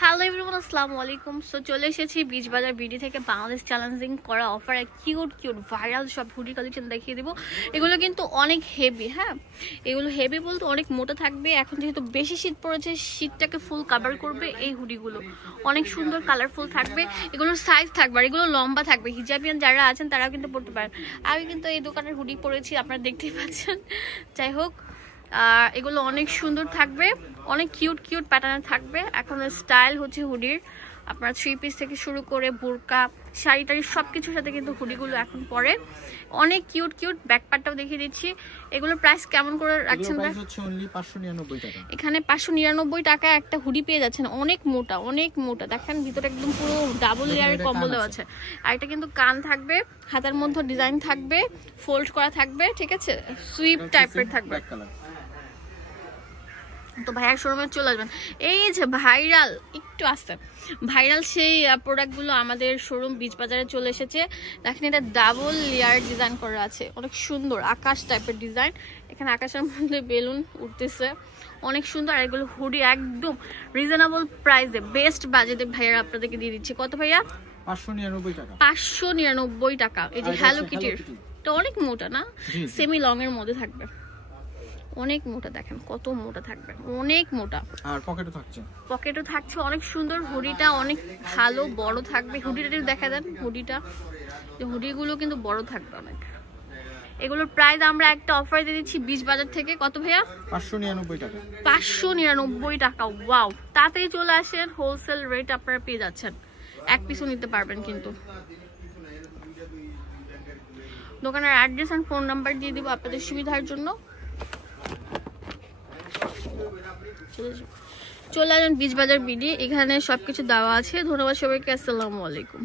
Hello everyone, আসসালামু আলাইকুম। So চলে এসেছি বিচ বাজার বিডি থেকে বাংলাদেশ চ্যালেঞ্জিং করা অফারে কিউট ভাইরাল সব হুডি কালেকশন দেখিয়ে দেবো। এগুলো কিন্তু অনেক হেভি, হ্যাঁ এগুলো হেভি বলতে অনেক মোটা থাকবে। এখন যেহেতু বেশি শীত পড়েছে, শীতটাকে ফুল কাভার করবে এই হুডিগুলো। অনেক সুন্দর কালারফুল থাকবে, এগুলোর সাইজ থাকবে আর এগুলো লম্বা থাকবে। হিজাবিয়ান যারা আছেন তারাও কিন্তু পড়তে পারেন। আমি কিন্তু এই দোকানের হুডি পরেছি, আপনারা দেখতেই পাচ্ছেন। যাই হোক, এগুলো অনেক সুন্দর থাকবে, অনেক কিউট প্যাটার্ন থাকবে। এখন স্টাইল হচ্ছে হুডির, আপনার 3 পিস থেকে শুরু করে বোরকা শাড়ি টাড়ি সবকিছুর সাথে কিন্তু হুডিগুলো এখন পরে। অনেক কিউট ব্যাক পার্টটাও দেখিয়ে দিচ্ছি। এগুলোর প্রাইস কেমন করে রাখছেন? এখানে 599 টাকা একটা হুডি পেয়ে যাচ্ছেন। অনেক মোটা দেখেন, ভিতরে একদম পুরো ডাবল লেয়ারের কম্বল দেওয়া আছে। আর এটা কিন্তু কান থাকবে, হাতার মধ্যে ডিজাইন থাকবে, ফোল্ড করা থাকবে, ঠিক আছে, সুইপ টাইপের থাকবে। তো ভাইয়ার শোরুমে চলে আসবেন। এই যে ভাইরাল, একটু আসতে ভাইরাল সেই প্রোডাক্টগুলো আমাদের শোরুম বিচ বাজারে চলে এসেছে। দেখেন, এটা ডাবল লেয়ার ডিজাইন করা আছে, অনেক সুন্দর আকাশ টাইপের ডিজাইন। এখানে আকাশের মধ্যে বেলুন উঠতেছে, অনেক সুন্দর। আর এগুলো হুডি একদম রিজনেবল প্রাইসে, বেস্ট বাজেটে ভাইয়ারা আপনাদেরকে দিয়ে দিচ্ছে। কত ভাইয়া? 599 টাকা। এই যে হ্যালো কিটির, এটা অনেক মোটা না, সেমি লং এর মধ্যে থাকবে, অনেক মোটা। দেখেন কত মোটা থাকবে, অনেক মোটা। আর পকেটও থাকছে অনেক সুন্দর। হুডিটা অনেক ভালো বড় থাকবে। হুডিটা দেখা দেন, হুডিগুলো কিন্তু বড় থাকবে অনেক। এগুলোর প্রাইস আমরা একটা অফার দিয়ে দিচ্ছি বিচ বাজার থেকে। কত ভাইয়া? 599 টাকা। 599 টাকা। ওয়াও, তাতেই চলে আসেন, হোলসেল রেট আপনারা পেয়ে যাচ্ছেন, এক পিসও নিতে পারবেন। কিন্তু দোকানের অ্যাড্রেস আর ফোন নাম্বার দিয়ে দিব আপনাদের সুবিধার জন্য। চলে আসেন বিচ বাজার বিডি, এখানে সবকিছু দেওয়া আছে। ধন্যবাদ সবাইকে, আসসালামু আলাইকুম।